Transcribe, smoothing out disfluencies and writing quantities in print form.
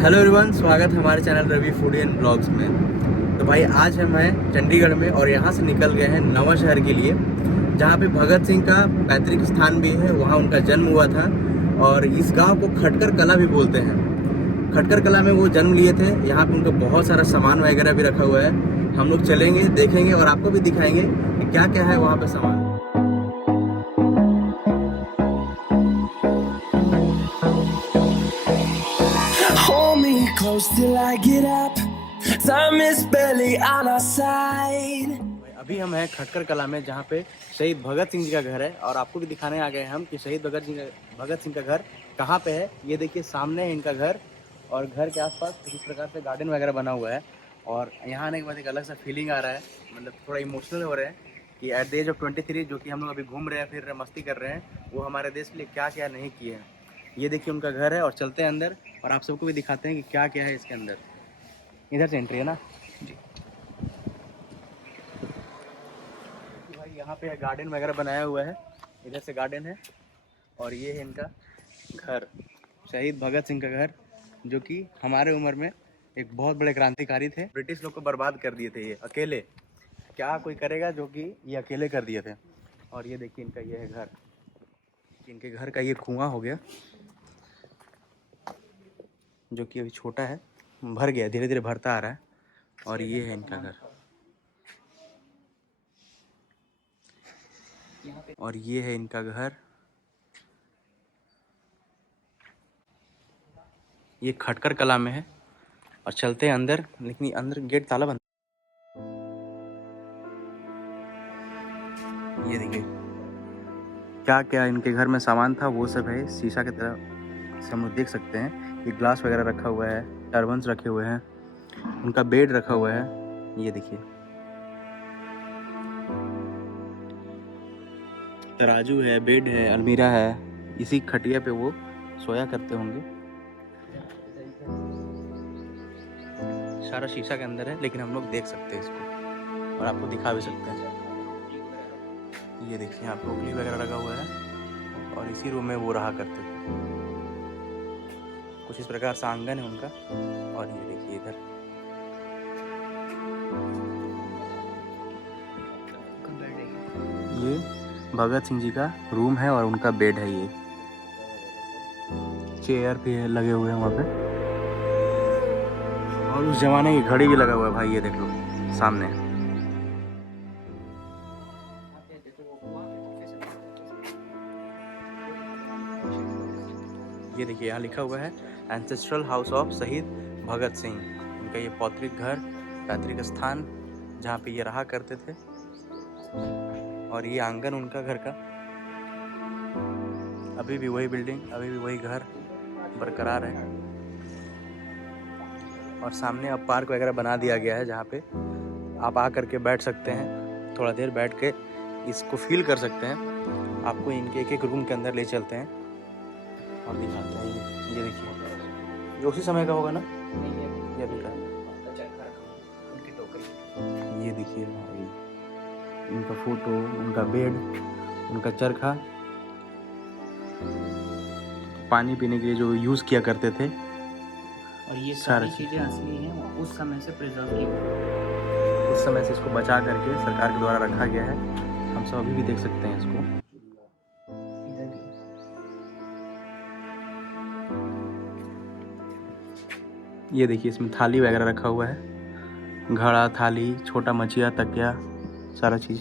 Hello everyone, स्वागत है हमारे channel Ravi food and blogs में। तो भाई आज हम हैं चंडीगढ़ में और यहाँ से निकल गए हैं नवा शहर के लिए, जहाँ पे भगत सिंह का पैतृक स्थान भी है। वहाँ उनका जन्म हुआ था और इस गांव को खटकर कला भी बोलते हैं। खटकर कला में वो जन्म लिए थे। यहाँ पे उनका बहुत सारा सामान वगैरह भी रखा हुआ है। हम लोग चलेंगे, देखेंगे और आपको भी दिखाएंगे कि क्या क्या है वहाँ पे सामान। Hold me close till I get up. Time is barely on our side. अभी हम हैं खटकर कला में, जहाँ पे शहीद भगत सिंह जी का घर है और आपको भी दिखाने आ गए हैं हम कि शहीद भगत सिंह का घर कहाँ पे है। ये देखिए सामने है इनका घर और घर के आसपास किस प्रकार से गार्डन वगैरह बना हुआ है। और यहाँ आने के बाद एक अलग सा फीलिंग आ रहा है, मतलब थोड़ा इमोशनल हो रहे हैं कि एट द एज ऑफ 23 जो कि हम लोग अभी घूम रहे हैं, फिर मस्ती कर रहे हैं, वो हमारे देश के लिए क्या क्या नहीं किए हैं। ये देखिए उनका घर है और चलते हैं अंदर और आप सबको भी दिखाते हैं कि क्या क्या है इसके अंदर। इधर से एंट्री है ना जी भाई। यहाँ पे गार्डन वगैरह बनाया हुआ है, इधर से गार्डन है और ये है इनका घर, शहीद भगत सिंह का घर, जो कि हमारे उम्र में एक बहुत बड़े क्रांतिकारी थे। ब्रिटिश लोग को बर्बाद कर दिए थे ये अकेले, क्या कोई करेगा, जो कि ये अकेले कर दिए थे। और ये देखिए इनका ये है घर, इनके घर का ये कुआं हो गया जो कि अभी छोटा है, भर गया, धीरे धीरे भरता आ रहा है। और ये है इनका घर और ये है इनका घर। ये खटकर कला में है और चलते हैं अंदर, लेकिन अंदर गेट ताला बंद। ये देखिए क्या क्या इनके घर में सामान था, वो सब है शीशा की तरह से हम लोग देख सकते हैं। ये ग्लास वगैरह रखा हुआ है, टर्बन्स रखे हुए हैं, उनका बेड रखा हुआ है। ये देखिए तराजू है, बेड है, अलमीरा है। इसी खटिया पे वो सोया करते होंगे। सारा शीशा के अंदर है, लेकिन हम लोग देख सकते हैं इसको और आपको दिखा भी सकते हैं। ये देखिए यहाँ टोकरी वगैरह लगा हुआ है और इसी रूम में वो रहा करते थे। कुछ इस प्रकार से आंगन है उनका। और ये देखिए इधर ये भगत सिंह जी का रूम है और उनका बेड है। ये चेयर भी है, लगे हुए हैं वहाँ पे, और उस जमाने की घड़ी भी लगा हुआ है भाई। ये देख लो सामने। ये देखिए यहाँ लिखा हुआ है एंसेस्ट्रल हाउस ऑफ शहीद भगत सिंह। इनका ये पौतृक घर, पैतृक स्थान, जहाँ पे ये रहा करते थे। और ये आंगन उनका घर का, अभी भी वही बिल्डिंग, अभी भी वही घर बरकरार है। और सामने अब पार्क वगैरह बना दिया गया है, जहाँ पे आप आ करके बैठ सकते हैं, थोड़ा देर बैठ के इसको फील कर सकते हैं। आपको इनके एक एक रूम के अंदर ले चलते हैं और दिखाते हैं। ये देखिए, ये उसी समय का होगा ना, ये अभी का। ये देखिए इनका फोटो, उनका बेड, उनका चरखा, पानी पीने के लिए जो यूज़ किया करते थे। और ये सारी चीज़ें असली हैं, उस समय से प्रिजर्व की हुई। उस समय से इसको बचा करके सरकार के द्वारा रखा गया है। हम सब अभी भी देख सकते हैं इसको। ये देखिए इसमें थाली वगैरह रखा हुआ है, घड़ा, थाली, छोटा मचिया, तकिया, सारा चीज़।